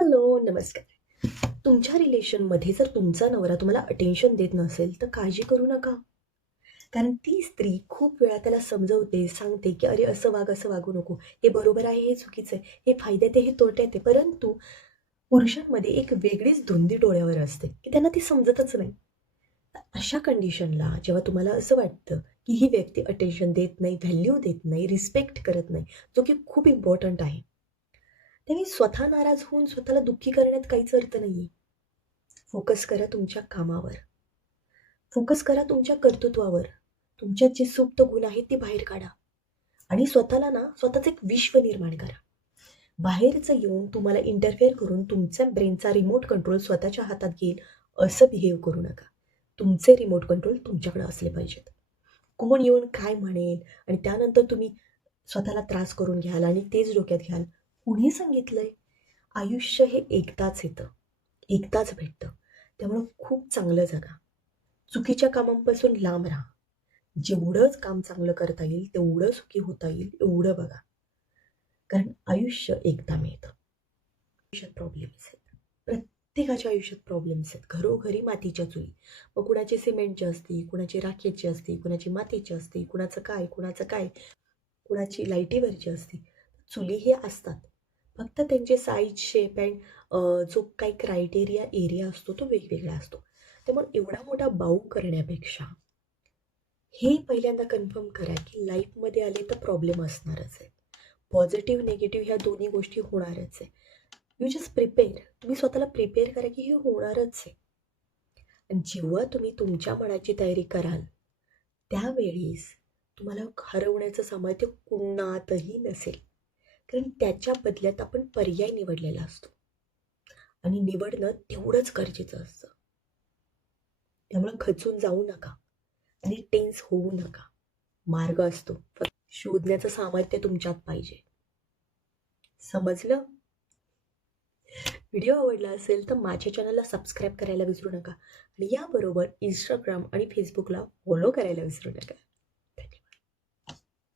Hello, नमस्कार. तुमच्या रिलेशनमध्ये जर तुमचा नवरा तुम्हाला अटेन्शन देत नसेल, तर काळजी करू नका. कारण ती स्त्री खूप वेळा त्याला समजवते, सांगते, की "अरे, असं वाग, असं वागू नको. हे बरोबर आहे, हे चुकीचं आहे. हे फायद्यात आहे, हे तोट्यात आहे." परंतु पुरुषांमध्ये एक वेगळीच धुंदी डोळ्यावर असते, की त्यांना ती समजतच नाही. तर अशा कंडिशनला जेव्हा तुम्हाला असं वाटतं, की ही व्यक्ती अटेन्शन देत नाही, व्हॅल्यू देत नाही, रिस्पेक्ट करत नाही, जो की खूप इम्पॉर्टंट आहे. तेव्हा स्वतः नाराज होऊन स्वतःला दुःखी करण्यात काहीच अर्थ नाहीये. फोकस करा तुमच्या कामावर. फोकस करा तुमच्या कर्तृत्वावर. तुमच्यात जे सुप्त गुण आहेत ते बाहेर काढा आणि स्वतःला ना स्वतःचं एक विश्व निर्माण करा. बाहेरचं येऊन तुम्हाला इंटरफेअर करून तुमच्या ब्रेनचा रिमोट कंट्रोल स्वतःच्या हातात घेईल असं बिहेव करू नका. तुमचे रिमोट कंट्रोल तुमच्याकडे असले पाहिजेत. कोण येऊन काय म्हणेल आणि त्यानंतर तुम्ही स्वतःला त्रास करून घ्याल आणि तेच डोक्यात घ्याल. कुणी सांगितलंय? आयुष्य हे एकदाच येतं, एकदाच भेटतं. त्यामुळं खूप चांगलं जगा. चुकीच्या कामांपासून लांब राहा. जेवढंच काम चांगलं करता येईल, तेवढं सुखी होता येईल, एवढं बघा. कारण आयुष्य एकदा मिळतं. आयुष्यात प्रॉब्लेम्स आहेत. प्रत्येकाच्या आयुष्यात प्रॉब्लेम्स आहेत. घरोघरी मातीच्या चुली. मग कुणाची सिमेंटची असते, कुणाची राखेची असते, कुणाची मातीची असते, कुणाचं काय, कुणाची लाईटीवरची असते. चुली हे असतात. फक्त त्यांचे साईज, शेप अँड जो काही क्रायटेरिया एरिया असतो तो वेगवेगळा असतो. त्यामुळे एवढा मोठा बाऊ करण्यापेक्षा हे पहिल्यांदा कन्फर्म करा, की लाईफमध्ये आले तर प्रॉब्लेम असणारच आहे. पॉझिटिव्ह, निगेटिव्ह ह्या दोन्ही गोष्टी होणारच आहे. You just prepare. तुम्ही स्वतःला प्रिपेअर करा, की हे होणारच आहे. आणि जेव्हा तुम्ही तुमच्या मनाची तयारी कराल, त्यावेळेस तुम्हाला हरवण्याचं सामर्थ्य कुणातही नसेल. कारण त्याच्या बदल्यात आपण पर्याय निवडलेला असतो आणि निवडणं तेवढंच गरजेचं असतं. त्यामुळे खचून जाऊ नका आणि टेन्स होऊ नका. मार्ग असतो. फक्त शोधण्याचं सामर्थ्य तुमच्यात पाहिजे. समजलं? व्हिडिओ आवडला असेल तर माझ्या चॅनलला सबस्क्राईब करायला विसरू नका आणि याबरोबर Instagram आणि Facebookला फॉलो करायला विसरू नका.